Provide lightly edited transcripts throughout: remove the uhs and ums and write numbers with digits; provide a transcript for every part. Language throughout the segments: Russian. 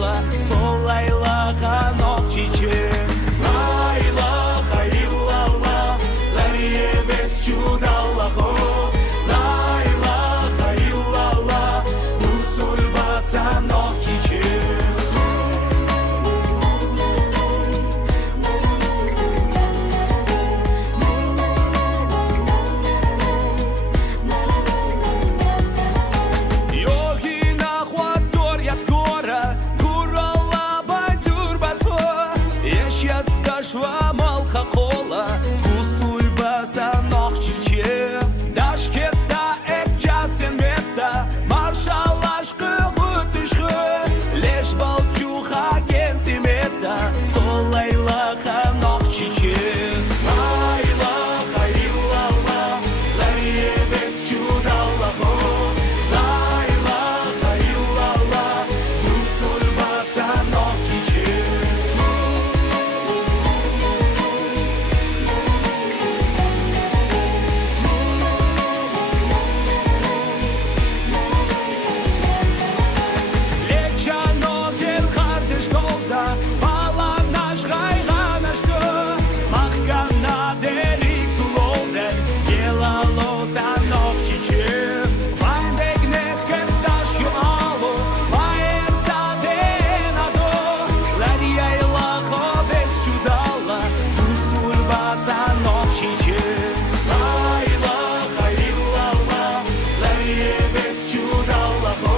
чудала, солайла ханок чичи. Лайла илалла, ларие без чудала хо. Лайла илалла, усуль басанок чичи. Швамалха кола, усуль басанок чичи. Дашкетта экчасен метта, маршалашкы гутышкы. Леш балчуха кенти метта, солайла ханок чичи. Лайла илалла, ларие без чудала хо. Лайла илалла, усуль басанок чичи. Баланаш гайганашты, махкана дерик тулозе, елало санок чичи. Вандек нехкет сташ юалу, маем саденадо, лария илахо без чудала, усуль басанок чичи. Лайла илалла, лария без чудала хо.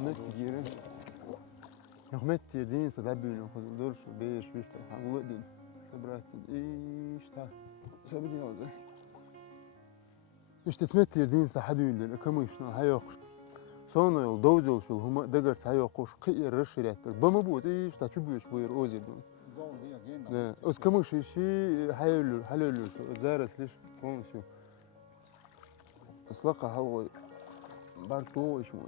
Ahmet giyerim. Ahmet dediğin sada büyülü kızıldır şu 5 hangi din. Sabratın işte. Sabri yazı. İşte Ahmet dediğin sada büyülü kamu işna hayok. Sonra yol doğuz yol şu huma dagar hayok koş qiyir rışiret bir. Bama bu işte çubuş buyur ozirdim. Ne, öz kamu işi hayolur şu zaresliş konuşuyor. Islaqa hava barko iş mi?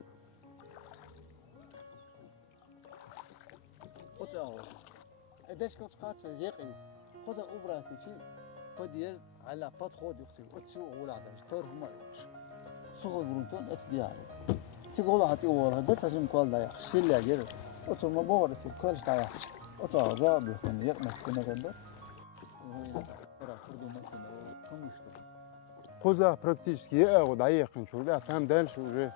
Otağı. Edeş kaç kaç yaqin. Xoda ubrati chi podiyaz ala pat xod yuqsi. Otsu oladaş torma yoq. Suğul burunton et diyar. Tigola hati orada taşım kolda yaq. Şilla ger. Otuma boğda ti kolş da yaq. Otağı rabi hani yaqmak kene kadar. Ora kurdu makine konuştu. Koza практически я вот доехал сюда, там дальше уже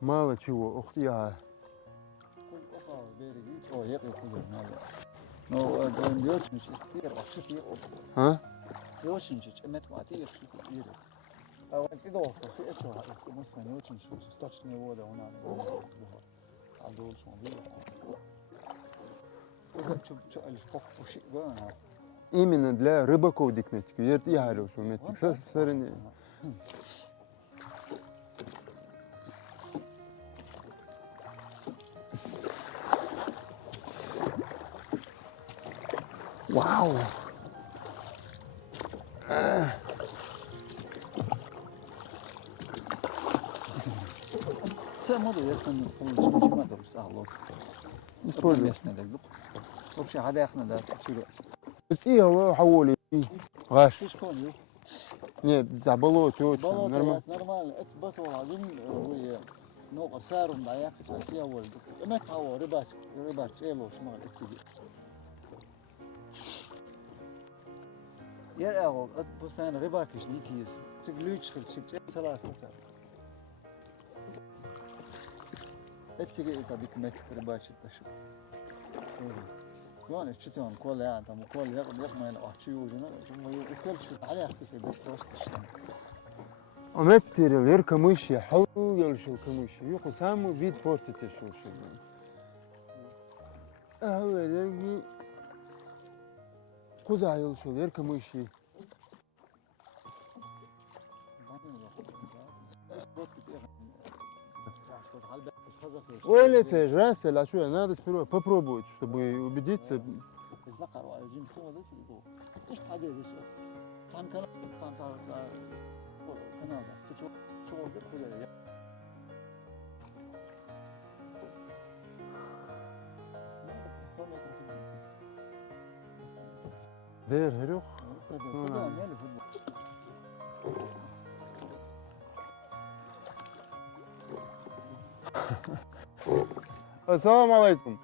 мало чего. Ух ты, O yaqin kuyor. Но не очень первый, четыре. А? Не очень чуть, математика четыре. А вот и долго, это мы не очень чуть, сточные воды у нас. А дольше он видит. Это что альф похуши, да? Именно для рыбаков дикметик. Я говорю, что метик. Со стороны. Вау! Сам моду я сам получил сало. Используй. Местный да. Вообще هذا да чили. И الله حوالي. غاش. Шиш коню. Не, за болото очень нормально. Нормально. Это бас один вы ну сарум да я хочу я вот. Мы того рыбач эло шмал эти. Я это постоянно рыбачишь не тиз. Ты ключ чик саласно. Это это дикмет рыбачит пошел. يعني شتون كل يعني تم كل يقمن أحشي وجنا وكل شيء عليه كيف بتوصل شتون. أمتر اليركا مشي حول يلشل كمشي يقول سامو بيت بورتي تشول شو. هو يرجع كوزا يلشل يركا مشي. Ой, это жесть, а что, надо сперва попробовать, чтобы убедиться. Дер, херюх. Assalamu alaikum.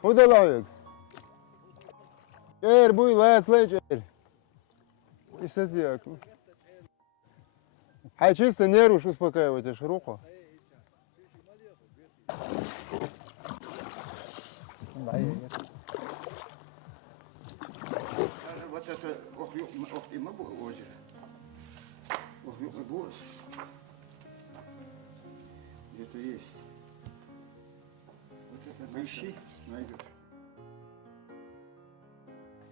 Удалаек. Буй, лац, лечер. И что сделать? А чисто нервы успокаивать, аж руку. Вот это Охтима озеро. Охтима где-то есть. Вот это поищи, найдешь.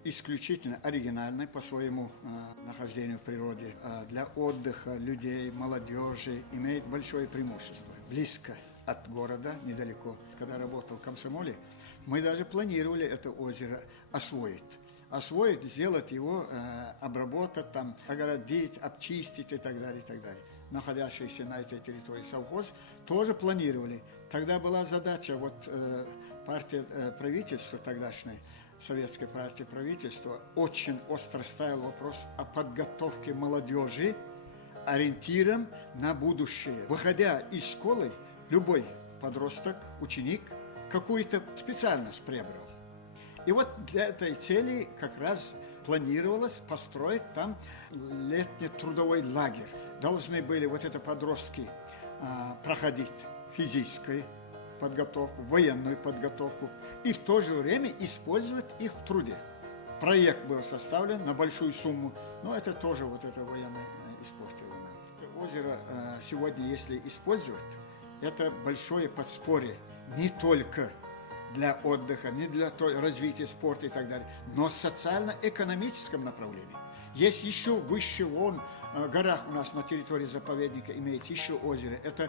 Исключительно оригинальный по своему нахождению в природе. Для отдыха людей, молодежи имеет большое преимущество. Близко от города, недалеко. Когда работал в комсомоле, мы даже планировали это озеро освоить, сделать его, обработать, там, огородить, обчистить и так далее, и так далее. Находящиеся на этой территории совхоз тоже планировали. Тогда была задача, вот партия правительства тогдашней, советской партии правительства, очень остро ставил вопрос о подготовке молодежи ориентиром на будущее. Выходя из школы, любой подросток, ученик какую-то специальность приобрел. И вот для этой цели как раз планировалось построить там летний трудовой лагерь. Должны были вот это подростки проходить физическую подготовку, военную подготовку и в то же время использовать их в труде. Проект был составлен на большую сумму, но это тоже вот это военное испортило нам. Это озеро сегодня, если использовать, это большое подспорье не только для отдыха, не для развития спорта и так далее, но в социально-экономическом направлении. Есть еще выше вон горах у нас на территории заповедника имеется еще озеро, это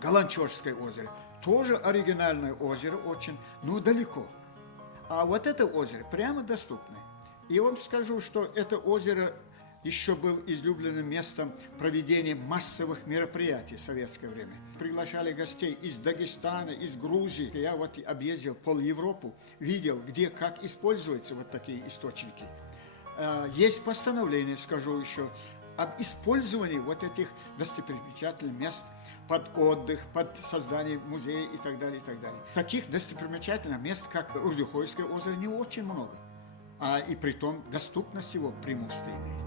Галанчожское озеро. Тоже оригинальное озеро очень, но далеко. А вот это озеро прямо доступно. И я вам скажу, что это озеро еще был излюбленным местом проведения массовых мероприятий в советское время. Приглашали гостей из Дагестана, из Грузии. Я вот объездил пол-Европу, видел, где как используются вот такие источники. Есть постановление, скажу еще, об использовании вот этих достопримечательных мест под отдых, под создание музея и так далее, и так далее. Таких достопримечательных мест, как Урдюхойское озеро, не очень много. И при том доступность его преимущество имеет.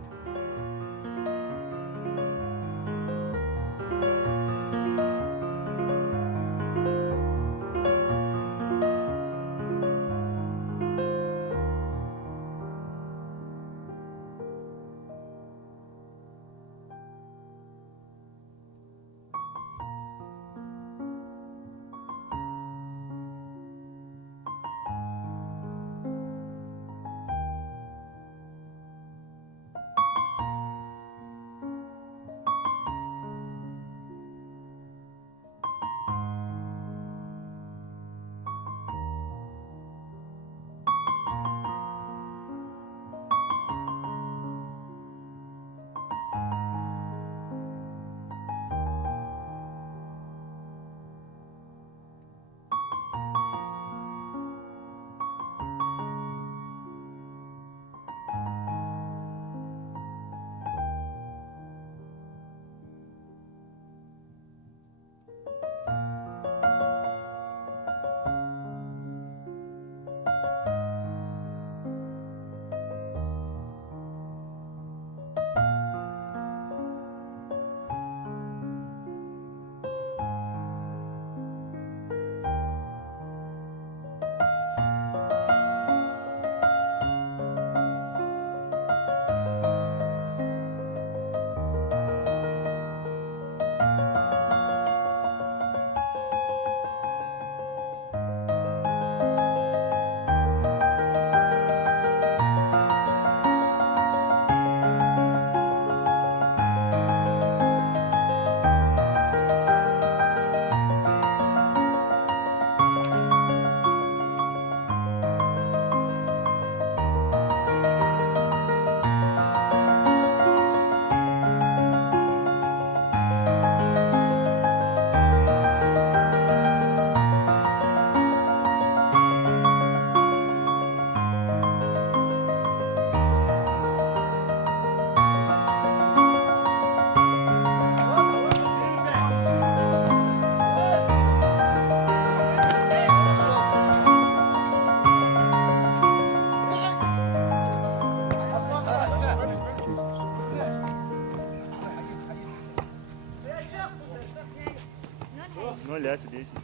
Gerçi değişik yok.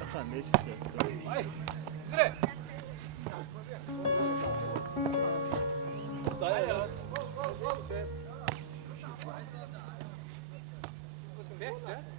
Bakan değişik yok. Weg, ne?